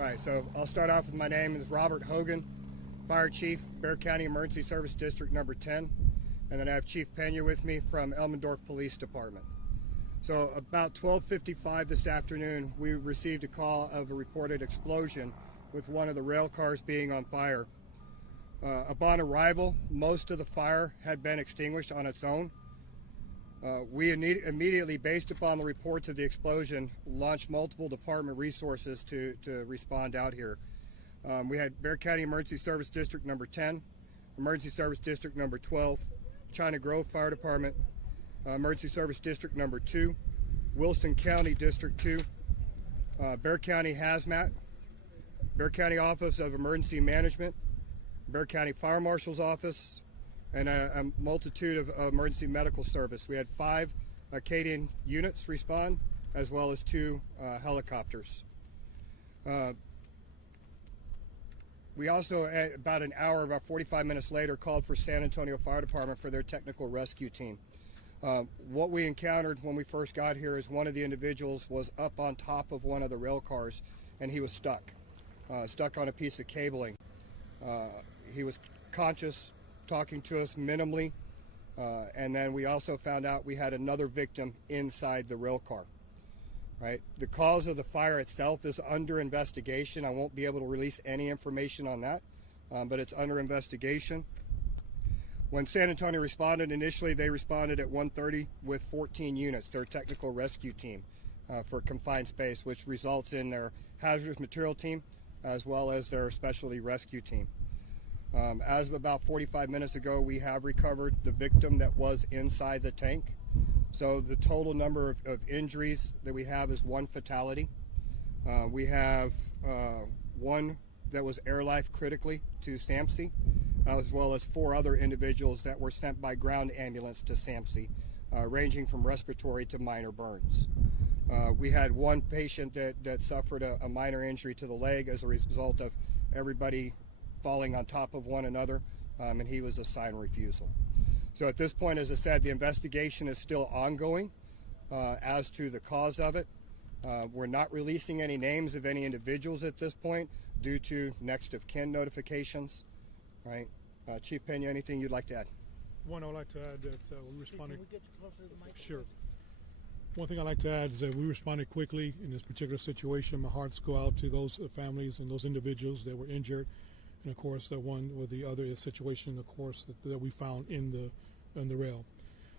All right, so I'll start off with my name is Robert Hogan, Fire Chief, Bexar County Emergency Service District number 10. And then I have Chief Pena with me from Elmendorf Police Department. So about 12:55 this afternoon, we received a call of a reported explosion with one of the rail cars being on fire. Upon arrival, most of the fire had been extinguished on its own. We immediately, based upon the reports of the explosion, launched multiple department resources to respond out here. We had Bexar County Emergency Service District number 10, Emergency Service District number 12, China Grove Fire Department, Emergency Service District number 2, Wilson County District 2, Bexar County Hazmat, Bexar County Office of Emergency Management, Bexar County Fire Marshal's Office, and a multitude of emergency medical service. We had 5 Acadian units respond, as well as 2 helicopters. We also, at about an hour, about 45 minutes later, called for San Antonio Fire Department for their technical rescue team. What we encountered when we first got here is one of the individuals was up on top of one of the rail cars, and he was stuck on a piece of cabling. He was conscious, talking to us minimally, and then we also found out we had another victim inside the rail car. Right. The cause of the fire itself is under investigation. I won't be able to release any information on that, but it's under investigation. When San Antonio responded initially, they responded at 1:30 with 14 units, their technical rescue team for confined space, which results in their hazardous material team as well as their specialty rescue team. As of about 45 minutes ago, we have recovered the victim that was inside the tank. So the total number of injuries that we have is 1 fatality. We have 1 that was air life critically to SAMC, as well as 4 other individuals that were sent by ground ambulance to SAMC, ranging from respiratory to minor burns. We had 1 patient that suffered a minor injury to the leg as a result of everybody falling on top of one another, and he was assigned refusal. So at this point, as I said, the investigation is still ongoing as to the cause of it. We're not releasing any names of any individuals at this point due to next of kin notifications. Right, Chief Pena, anything you'd like to add? One, I'd like to add that we responded. Can we get you closer to the mic? Sure. One thing I'd like to add is that we responded quickly in this particular situation. My hearts go out to those families and those individuals that were injured. And of course, the one with the other situation, of course, that we found in the rail.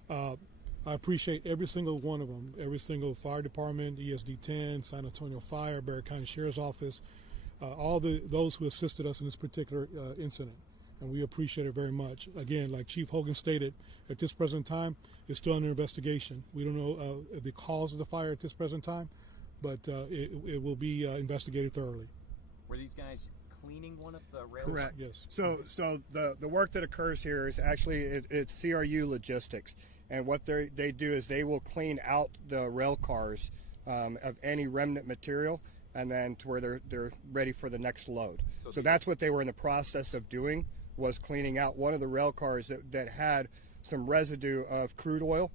I appreciate every single one of them, every single fire department, ESD 10, San Antonio Fire, Bexar County Sheriff's Office, all those who assisted us in this particular incident. And we appreciate it very much. Again, like Chief Hogan stated, at this present time, it's still under investigation. We don't know the cause of the fire at this present time, but it will be investigated thoroughly. Were these guys cleaning one of the rails? Correct. Yes. So the work that occurs here is actually it's CRU logistics, and what they do is they will clean out the rail cars of any remnant material, and then to where they're ready for the next load. So that's what they were in the process of doing, was cleaning out one of the rail cars that had some residue of crude oil,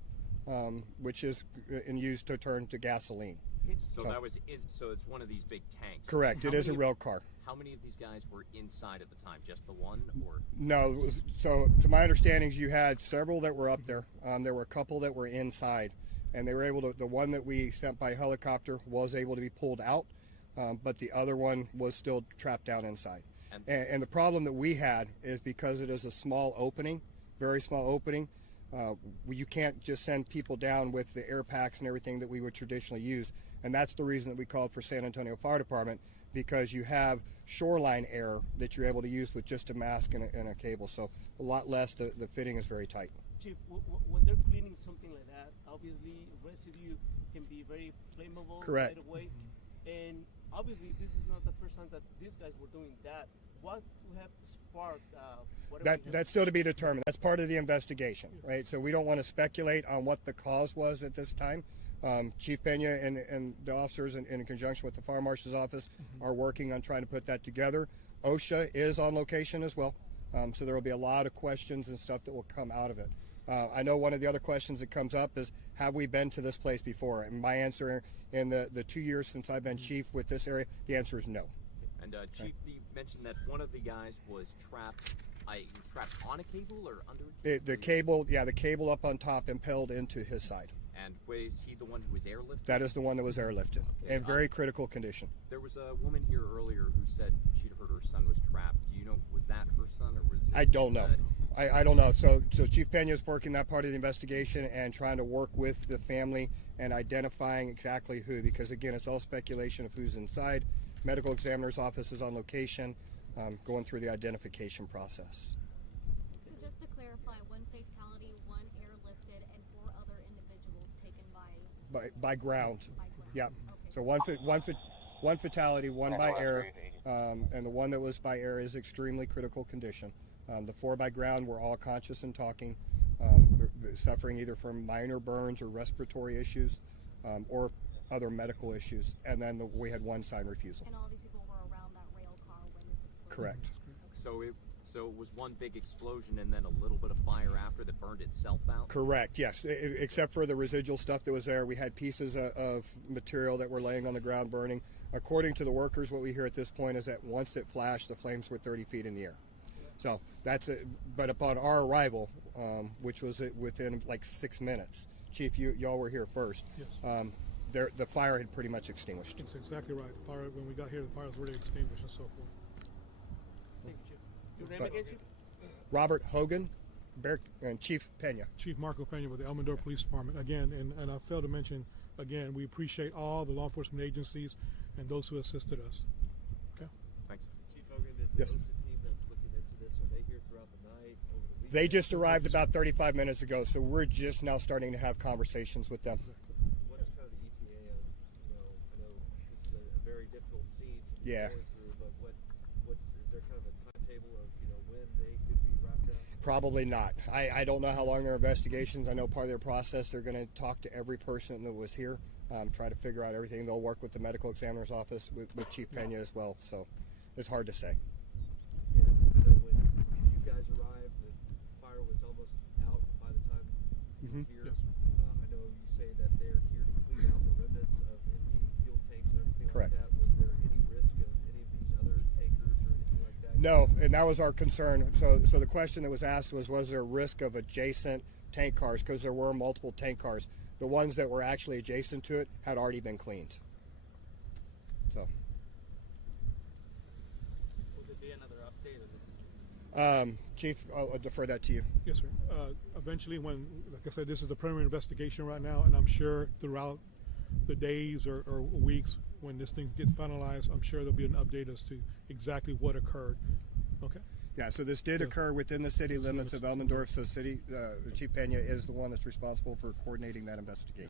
which is used to turn to gasoline. So it's one of these big tanks. Correct. It is a rail car. How many of these guys were inside at the time? Just the one, or? No. So to my understandings, you had several that were up there. There were a couple that were inside, and they were able to. The one that we sent by helicopter was able to be pulled out, but the other one was still trapped down inside. And the problem that we had is because it is a small opening, very small opening. You can't just send people down with the air packs and everything that we would traditionally use. And that's the reason that we called for San Antonio Fire Department, because you have shoreline air that you're able to use with just a mask and a cable. So a lot less, the fitting is very tight. Chief, when they're cleaning something like that, obviously residue can be very flammable. Correct. Right away. And obviously this is not the first time that these guys were doing that. What would have sparked that's still to be determined. That's part of the investigation, right? So we don't want to speculate on what the cause was at this time. Chief Pena and the officers in conjunction with the Fire Marshal's Office are working on trying to put that together. OSHA is on location as well, so there will be a lot of questions and stuff that will come out of it. I know one of the other questions that comes up is, have we been to this place before? And my answer, in the 2 years since I've been chief with this area, the answer is no. And Chief, you mentioned that one of the guys was trapped. He was trapped on a cable or under a cable? The cable up on top impelled into his side. And was he the one who was airlifted? That is the one that was airlifted, Okay, in very critical condition. There was a woman here earlier who said she'd heard her son was trapped. Do you know, was that her son or was it? I don't know. I don't know. So Chief Pena is working that part of the investigation and trying to work with the family and identifying exactly who, because again, it's all speculation of who's inside. Medical examiner's office is on location, going through the identification process. So just to clarify, one fatality, one airlifted, and 4 other individuals taken By ground. by ground. Yeah. Okay. So one fatality, one by air, and the one that was by air is extremely critical condition. The 4 by ground were all conscious and talking, suffering either from minor burns or respiratory issues, or other medical issues. And then we had 1 sign refusal. And all these people were around that rail car when this exploded? Correct. So it was one big explosion and then a little bit of fire after that burned itself out? Correct, yes. Except for the residual stuff that was there. We had pieces of material that were laying on the ground burning. According to the workers, what we hear at this point is that once it flashed, the flames were 30 feet in the air. So that's it. But upon our arrival, which was within like 6 minutes, Chief, y'all were here first. Yes. The fire had pretty much extinguished. That's exactly right. Fire, when we got here, the fire was already extinguished and so forth. Thank you, Chief. Your name again, Chief? Robert Hogan, and Chief Pena. Chief Marco Pena with the Elmendorf Police Department. Again, and I failed to mention, again, we appreciate all the law enforcement agencies and those who assisted us. Okay. Thanks. Chief Hogan, is the Yes. OSHA team that's looking into this, are they here throughout the night, over the weekend? They just arrived about 35 minutes ago, so we're just now starting to have conversations with them. What's kind of the ETA on, I know this is a very difficult scene to be Yeah. going through, but is there kind of a timetable of, when they could be wrapped up? Probably not. I don't know how long their investigations. I know part of their process, they're going to talk to every person that was here, try to figure out everything. They'll work with the medical examiner's office, with Chief Pena as well. So it's hard to say. And I know when you guys arrived, the fire was almost out by the time you were here. Yes. I know you say that they're here to clean out the remnants of empty fuel tanks and everything Correct. like that. Was there any risk of any of these other tankers or anything like that? No, and that was our concern. So the question that was asked was there risk of adjacent tank cars? Because there were multiple tank cars. The ones that were actually adjacent to it had already been cleaned. So. Will there be another update, or this is? Chief, I'll defer that to you. Yes, sir. Eventually, like I said, this is the preliminary investigation right now, and I'm sure throughout the days or weeks when this thing gets finalized, I'm sure there'll be an update as to exactly what occurred. Okay. Yeah, so this did occur within the city limits of Elmendorf, so Chief Pena is the one that's responsible for coordinating that investigation.